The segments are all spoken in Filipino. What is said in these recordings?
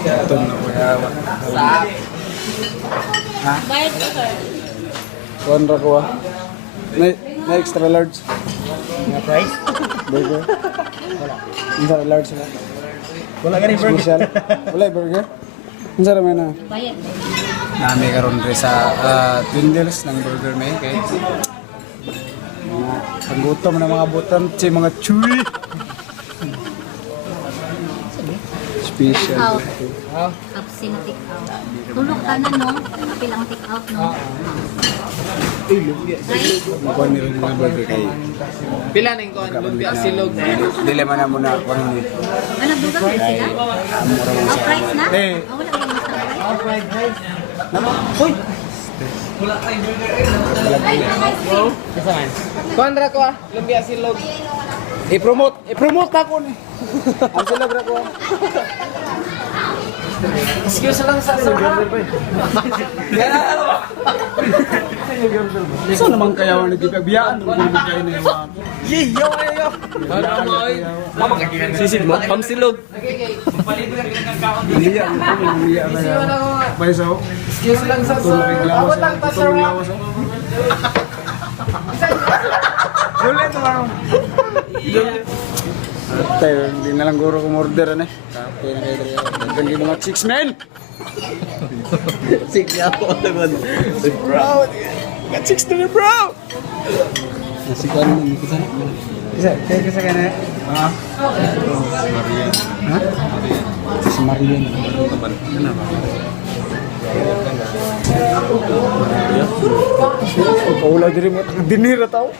Ito na po yawa. Ha? Bayad ko, sir. Kuhan ra ko ah. Na extra large. Nga price? Burger. Extra large na. Wala ka rin burger. Special. Wala yung burger. Ang sarap na. Bayad. Nami karon rin sa Twindles ng burger may kay panggutom ng mga butan, mga chewy. Special. Out. Tapos na take out. Tulog ka na, no? Kapilang take out, no? Right? Makuha nila mga burger kay Pila ning kon lumpia silog. dili man na muna ako ni. Ano, dugang na sila? Oh, price na? Eh. Oh, wala kang mas price. Uy, Asa man? kon ra ko ah, lumpia silog. I-promote ako ni. Ang silog ra ko. Excuse lang sa Saan naman kaya ang nagkikabiyaan? Kung kayo na yung mga... Yo ayo. Sisid mo pam silog. Liya, liya na yan. May sao? Excuse lang sa Tulog yung lawas. Tulog yung lawas. Ulit naman. Tayo, hindi na lang guro kumorder na eh. Kape na kayo tayo. Dagang yung mga chicks, man! Sige ako naman. Bro! Got chicks to me, bro! Si Kwan, isa na? Isa ka na eh? Ha? Marian. Ha? Marian. Si Marian. Ano ba? Pagkaula diri mo, dinira tao.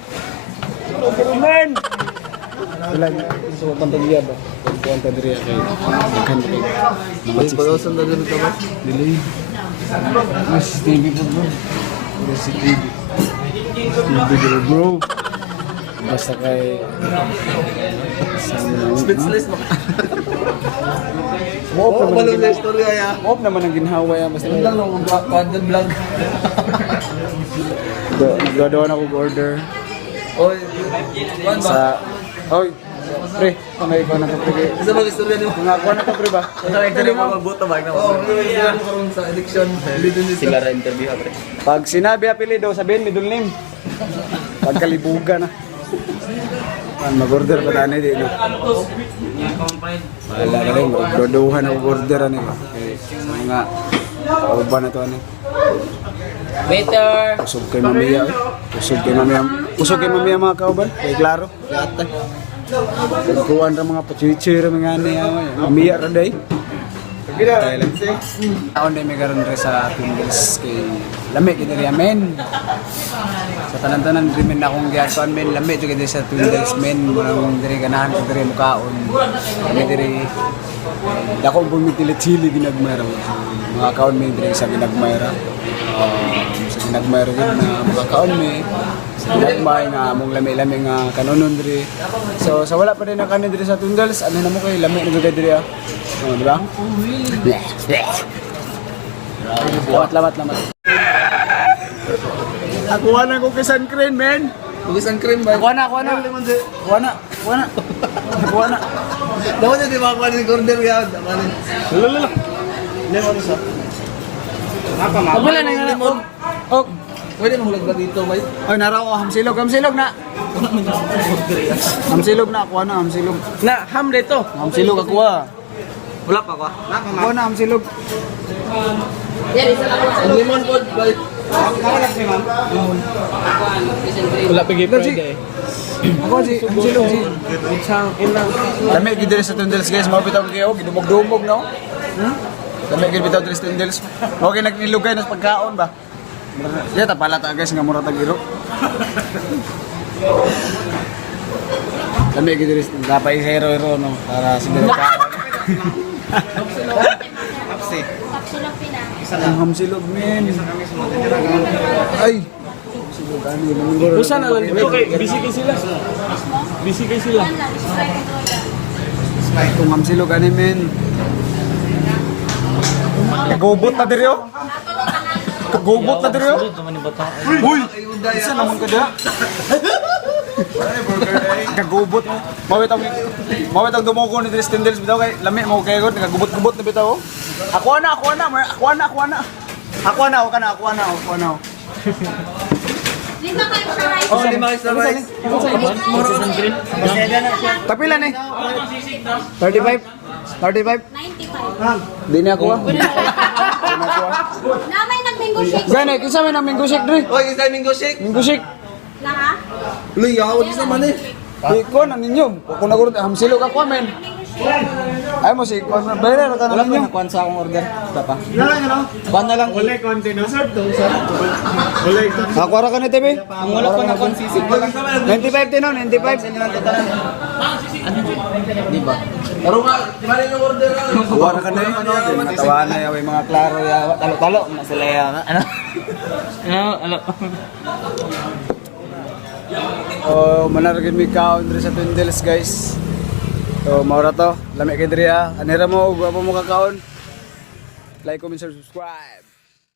Pero man! Wala niya. So, pantagya ba? Pagkuhan ka diri kay daghan kay mga chicks. Pag-usan na dito ba? Delay. Mas TV po bro. Mas TV. TV bro. Basta kay... Speechless mo. Moop naman ang Balong na ginawa. istorya ya. Moop naman ang ginhawa yan. Basta Lang nung quadro vlog. nagdadawa na ako order Oy. Kuan ba? sa... Oy, pre, kamay ko na to pre. Isa ba istorya nimo? Nga ko na to pre ba? Sa actually mo magbuto ba na? Oh, yan karon sa election. Sila ra interview ha pre. Pag sinabi apelido, sabihin middle name. Pagkalibugan na. Mag-order pa tayo di na. Wala na rin, magdodohan ako order ano. Sa mga kauban na to ano. Waiter. Usog kay mamaya. Usog kay mamaya mga kauban. Kay klaro. Yata. Pagkuhan ra mga pachichir mga ani. Mamaya ra day. Thailand. Taon din may karon re sa Twindles kay lami kay diri amen. Sa tanan-tanan diri men akong giatuan men lami jud kay sa Twindles men murang diri ganahan ko diri mukaon. Kami diri dako bumitilit-sili ginagmayra. Mga kaon men diri sa ginagmayra. Sa ginagmayra gid na mga kaon men sa ginagmay nga among lami-lami nga kanonon diri. So sa wala pa din na kanon diri sa Twindles, ano na mo kay lami na gagay diri ah. Oh, di ba? Lamat. Nakuha na ko kay Sun Crane, man. Bugisan cream ba? Nakuha na. Dapat di ba kuan ni order ya? Dapat. Lala. Lemon isa. Wala na nga. Lemon. Oh. Pwede mo hulag ba dito ba? Ay, naraw ko. Hamsilog na. Hamsilog na. Kuha na, hamsilog. Na, ham dito. Hamsilog ako ah. Wala pa ko. Kuha na, hamsilog. Ang lemon pod ba? Wala pa gipro day. Ako si, hamsilog si. Isang inang. Kami gidiri sa Twindles guys. Mapitaw kayo. Gidumog-dumog no? Kami gidbitaw sa Twindles. Okay, nagnilugay na sa pagkaon ba? Ya, tapala ta guys nga mura tagiro. Kami gidiri dapat hero no para siguro ka. Kapsi. Kapsulog pina. Ang hamsilog men. Ay. Siguro kami mangguro. Usa na lang dito kay busy kay sila. Yan lang, strike controller. Itong hamsilog ani men. Gobot na diri oh. Gobot na diri oh. Uy. Isa naman ka da. Kagubot mo. Mawit ang dumugo ni Tristan Dels bitaw kay lami mo kay god nagagubot-gubot na bitaw. Ako na. Ako na. Lima kayo sa rice. Oh, 5 extra rice. Tapilan eh. 35. 35. 95. Di na ako ah. Na may nag-mango shake. Gani, kinsa may nang mango shake dre? Oy, isa mango shake. Mango shake. Na ha? Luy, ako di naman eh. Iko na ninyo. Ako na gurot hamsilo ka ko men. Ay mo si bayar ka na ninyo. Kuan sa akong order. Basta pa. Kuan na lang. Wala konti no sir. Wala konti. Ako ra ka ni TV. Ang wala ko na kon sisig pa lang. 95 tino, 95. Di ba? Pero nga, mali yung order na. Kuha ra ka na. Matawa na yung mga klaro ya. Talo-talo na sila ya. Ano? Oh, manaragin mi kaon diri sa Tindels guys. So, maura to. Lami kay diri ha. Anira mo ug apa mo kakaon. Like, comment, share, subscribe.